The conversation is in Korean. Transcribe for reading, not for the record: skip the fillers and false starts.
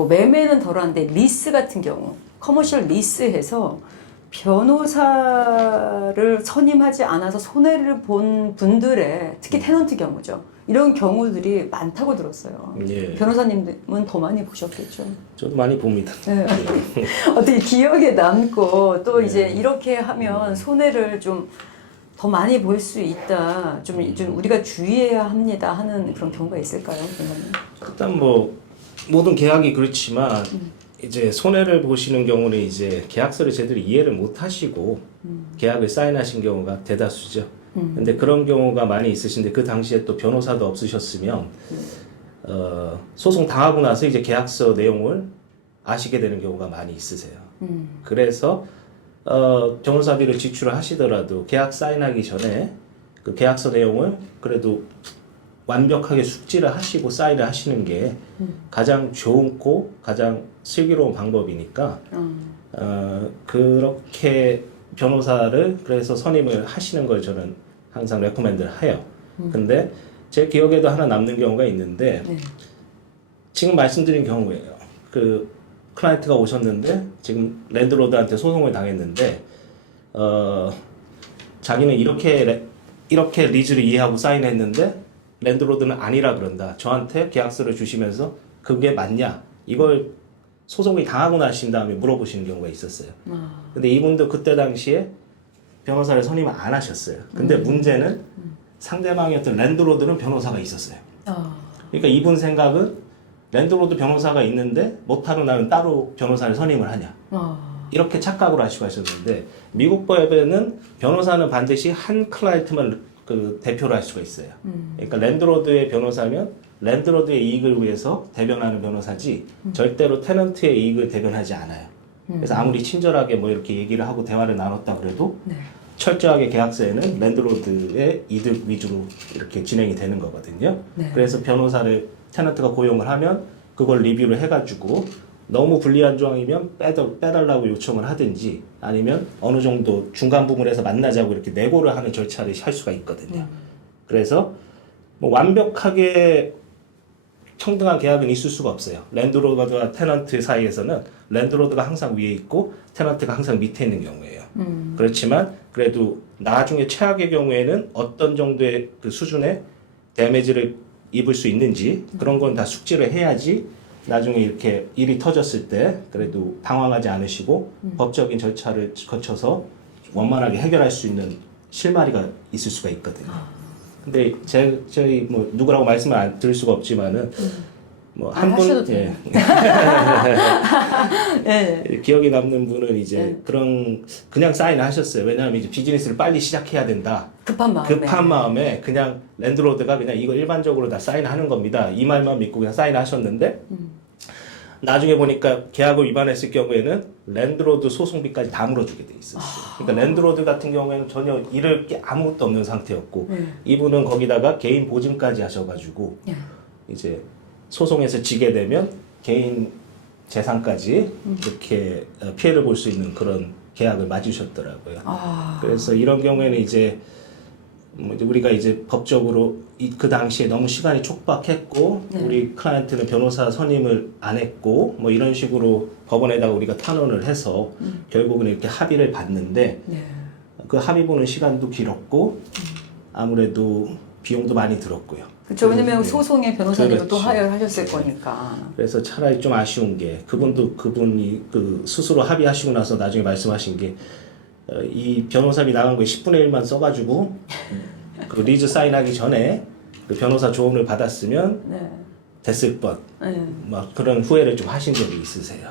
뭐 매매는 덜한데 리스 같은 경우 커머셜 리스해서 변호사를 선임하지 않아서 손해를 본 분들의 특히 테넌트 경우죠. 이런 경우들이 많다고 들었어요. 예. 변호사님은 더 많이 보셨겠죠. 저도 많이 봅니다. 네. 어떻게 기억에 남고 또 네. 이제 이렇게 하면 손해를 좀 더 많이 볼 수 있다. 좀 우리가 주의해야 합니다 하는 그런 경우가 있을까요, 변호사님? 일단 뭐 모든 계약이 그렇지만 이제 손해를 보시는 경우는 이제 계약서를 제대로 이해를 못 하시고 계약을 사인하신 경우가 대다수죠. 근데 그런 경우가 많이 있으신데 그 당시에 또 변호사도 없으셨으면 소송 당하고 나서 이제 계약서 내용을 아시게 되는 경우가 많이 있으세요. 그래서 변호사비를 지출을 하시더라도 계약 사인하기 전에 그 계약서 내용을 그래도 완벽하게 숙지를 하시고 사인을 하시는 게 가장 좋고 가장 슬기로운 방법이니까 그렇게 변호사를 그래서 선임을 하시는 걸 저는 항상 레코멘드를 해요. 근데 제 기억에도 하나 남는 경우가 있는데 네. 지금 말씀드린 경우예요. 그 클라이언트가 오셨는데 지금 랜드로드한테 소송을 당했는데 자기는 이렇게 리즈를 이해하고 사인했는데 랜드로드는 아니라 그런다. 저한테 계약서를 주시면서 그게 맞냐? 이걸 소송이 당하고 나신 다음에 물어보시는 경우가 있었어요. 근데 이분도 그때 당시에 변호사를 선임을 안 하셨어요. 근데 문제는 상대방이었던 랜드로드는 변호사가 있었어요. 그러니까 이분 생각은 랜드로드 변호사가 있는데 못하러 나는 따로 변호사를 선임을 하냐. 이렇게 착각을 하시고 하셨는데 미국 법에는 변호사는 반드시 한 클라이언트만 그 대표를 할 수가 있어요. 그러니까 랜드로드의 변호사면 랜드로드의 이익을 위해서 대변하는 변호사지 절대로 테넌트의 이익을 대변하지 않아요. 그래서 아무리 친절하게 뭐 이렇게 얘기를 하고 대화를 나눴다 그래도 네. 철저하게 계약서에는 랜드로드의 이득 위주로 이렇게 진행이 되는 거거든요. 네. 그래서 변호사를 테넌트가 고용을 하면 그걸 리뷰를 해가지고 너무 불리한 조항이면 빼달라고 요청을 하든지 아니면 어느 정도 중간 부분에서 만나자고 이렇게 내고를 하는 절차를 할 수가 있거든요. 그래서 뭐 완벽하게 평등한 계약은 있을 수가 없어요. 랜드로드와 테넌트 사이에서는 랜드로드가 항상 위에 있고 테넌트가 항상 밑에 있는 경우예요. 그렇지만 그래도 나중에 최악의 경우에는 어떤 정도의 그 수준의 데미지를 입을 수 있는지 그런 건 다 숙지를 해야지 나중에 이렇게 일이 터졌을 때 그래도 당황하지 않으시고 법적인 절차를 거쳐서 원만하게 해결할 수 있는 실마리가 있을 수가 있거든요. 근데 저희 뭐 누구라고 말씀을 안 드릴 수가 없지만은 뭐 한 분 하셔도 돼요. 네. 기억에 남는 분은 이제 그냥 사인하셨어요. 왜냐하면 이제 비즈니스를 빨리 시작해야 된다. 급한 마음에 그냥 랜드로드가 그냥 이거 일반적으로 다 사인하는 겁니다. 이 말만 믿고 그냥 사인하셨는데 나중에 보니까 계약을 위반했을 경우에는 랜드로드 소송비까지 다 물어주게 돼 있었어요. 그러니까 랜드로드 같은 경우에는 전혀 잃을 게 아무것도 없는 상태였고 이분은 거기다가 개인 보증까지 하셔가지고 이제 소송에서 지게 되면 개인 재산까지 이렇게 피해를 볼 수 있는 그런 계약을 맞으셨더라고요. 그래서 이런 경우에는 이제 우리가 이제 법적으로 그 당시에 너무 시간이 촉박했고 우리 클라이언트는 변호사 선임을 안 했고 뭐 이런 식으로 법원에다가 우리가 탄원을 해서 결국은 이렇게 합의를 봤는데 그 합의 보는 시간도 길었고 아무래도 비용도 많이 들었고요. 그렇죠. 왜냐면 소송의 변호사님을 또 그렇죠. 하여하셨을 거니까. 그래서 차라리 좀 아쉬운 게 그분이 그 스스로 합의하시고 나서 나중에 말씀하신 게 이 변호사비 나간 거에 10분의 1만 써가지고 그 리즈 사인하기 전에 그 변호사 조언을 받았으면 됐을 뻔 막 그런 후회를 좀 하신 적이 있으세요.